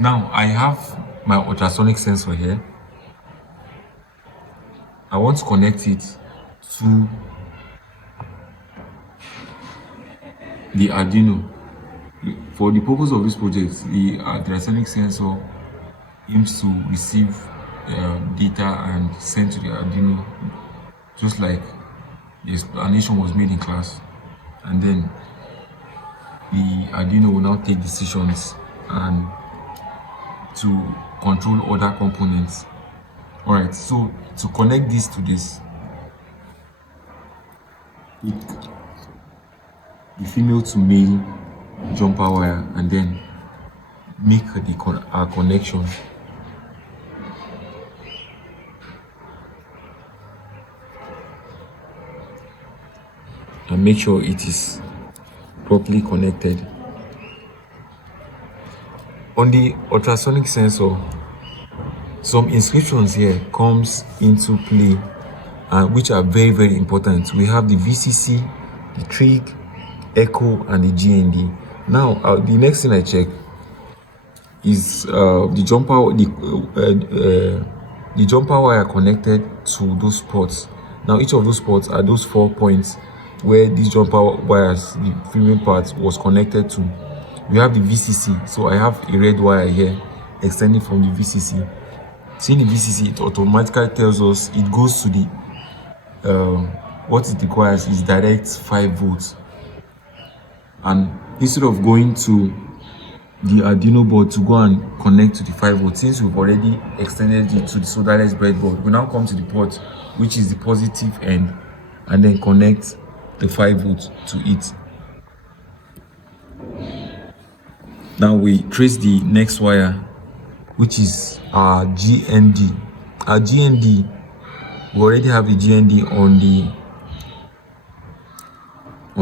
Now I have my ultrasonic sensor here. I want to connect it to the Arduino. For the purpose of this project, the ultrasonic sensor aims to receive data and send to the Arduino, just like the explanation was made in class. And then the Arduino will now take decisions and to control other components. Alright, so to connect this to this, the female to male jumper wire, and then make our connection. And make sure it is properly connected. On the ultrasonic sensor, some inscriptions here comes into play, which are very, very important. We have the VCC, the trig, echo, and the GND. Now, the next thing I check is the jumper wire connected to those ports. Now, each of those ports are those 4 points where these jumper wires, the female part, was connected to. We have the VCC, so I have a red wire here extending from the VCC. Seeing the VCC, it automatically tells us it goes to the what it requires is direct 5 volts. And instead of going to the Arduino board to go and connect to the 5 volts, since we've already extended it to the solderless breadboard, we now come to the port which is the positive end and then connect the 5 volts to it. Now we trace the next wire, which is our GND. Our GND, we already have the GND on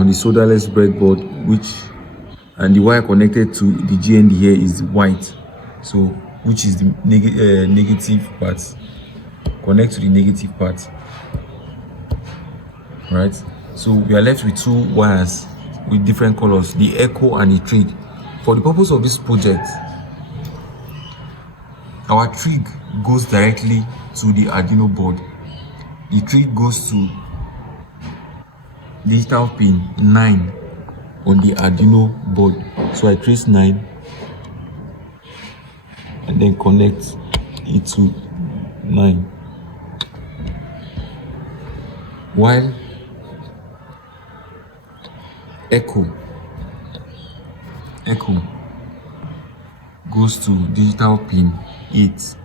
the solderless breadboard, and the wire connected to the GND here is white, so which is the negative part. Connect to the negative part. Right, so we are left with 2 wires with different colors, the echo and the trig. For the purpose of this project, our trig goes directly to the Arduino board. The trig goes to digital pin 9 on the Arduino board. So I trace 9 and then connect it to 9. While echo goes to digital pin 8.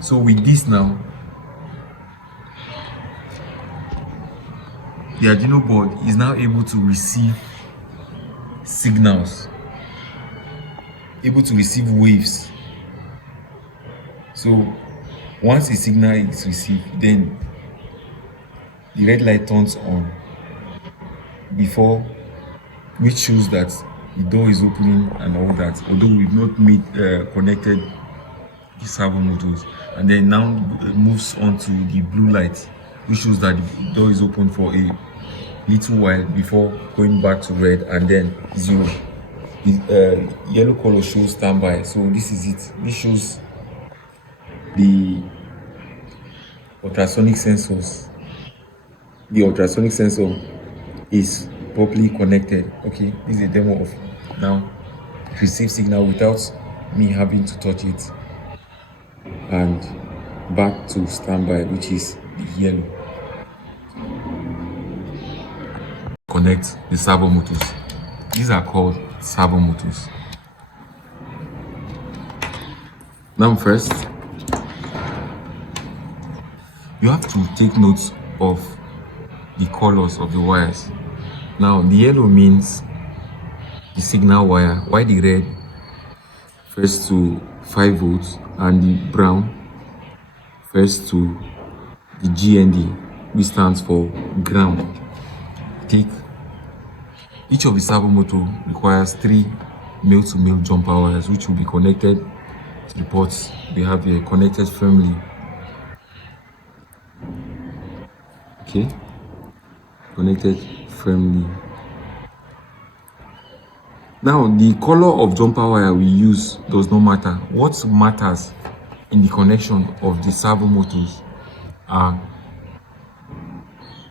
So with this now, the Arduino board is now able to receive signals, able to receive waves. So once a signal is received, then the red light turns on before, which shows that the door is opening and all that, although we've not connected the servo motors. And then now it moves on to the blue light, which shows that the door is open for a little while before going back to red and then 0. The yellow color shows standby. So this is it. This shows the ultrasonic sensors. The ultrasonic sensor is properly connected. Okay, this is a demo of now receive signal without me having to touch it, and back to standby, which is the yellow. Connect the servo motors. These are called servo motors. Now first, you have to take notes of the colors of the wires. Now the yellow means the signal wire, while the red refers to 5 volts and the brown refers to the GND, which stands for ground. Take each of the servo motor requires 3 male-to-male jumper wires, which will be connected to the ports we have here, connected firmly. Okay, connected firmly Now, the color of jumper wire we use does not matter. What matters in the connection of the servo motors are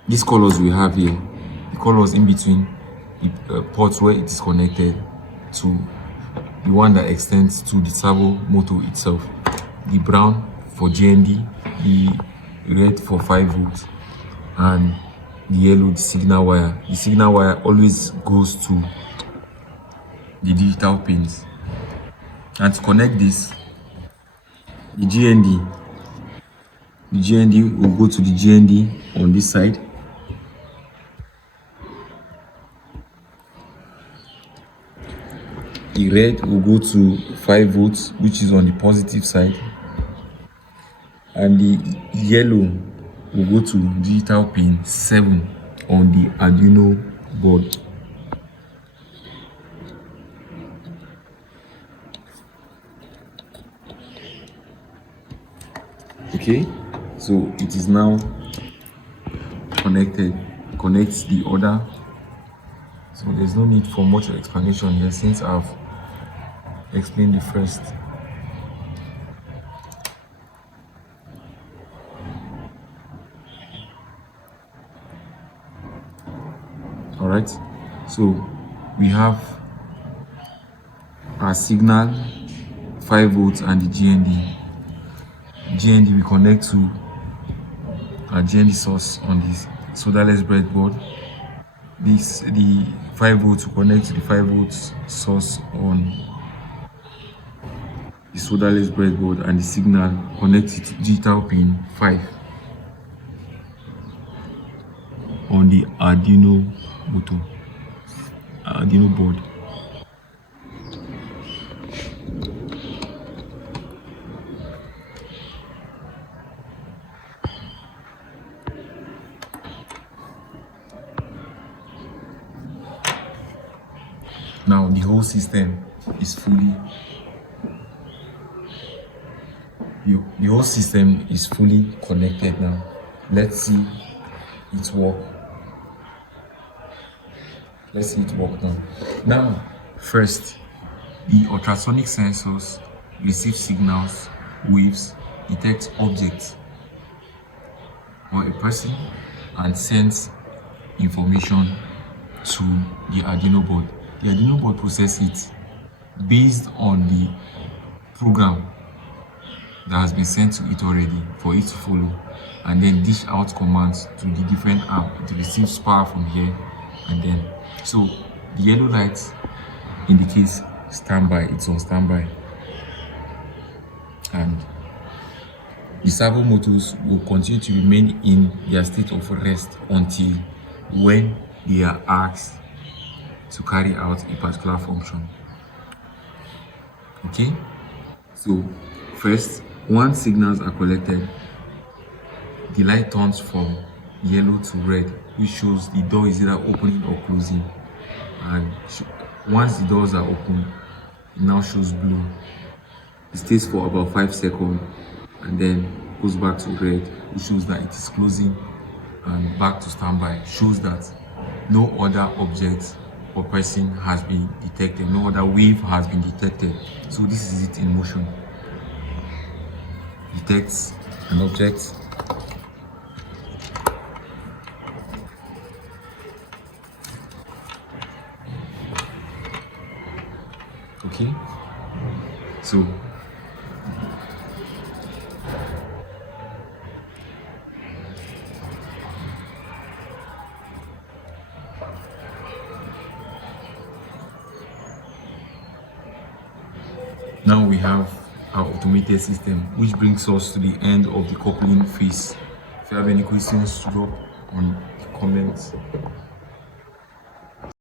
these colors we have here, the colors in between the ports where it is connected to the one that extends to the servo motor itself. The brown for GND, the red for 5 volts, and the yellow, the signal wire. The signal wire always goes to the digital pins. And to connect this, the GND will go to the GND on this side. The red will go to 5 volts, which is on the positive side, and the yellow will go to digital pin 7 on the Arduino board. Okay, so it is now connected. Connects the other. So there's no need for much explanation here since I've explained the first. All right, so we have our signal 5 volts and the GND. GND we connect to our GND source on this solderless breadboard. The 5 volts will connect to the 5 volts source on the solderless breadboard, and the signal connected to digital pin 5 on the Arduino board. Now the whole system is fully connected now. Let's see it work. Let's see it work now. Now, first, the ultrasonic sensors receive signals, waves, detect objects or a person, and sends information to the Arduino board. The Arduino board processes it based on the program that has been sent to it already for it to follow, and then dish out commands to the different app. It receives power from here, and then so the yellow light indicates standby. It's on standby, and the servo motors will continue to remain in their state of rest until when they are asked to carry out a particular function. Okay, so first, once signals are collected, the light turns from yellow to red, which shows the door is either opening or closing. And once the doors are open, it now shows blue. It stays for about 5 seconds and then goes back to red, which shows that it is closing, and back to standby, shows that no other object or person has been detected, no other wave has been detected. So this is it in motion. Detects an object, okay, so now we have our automated system, which brings us to the end of the coupling phase. If you have any questions, drop on the comments.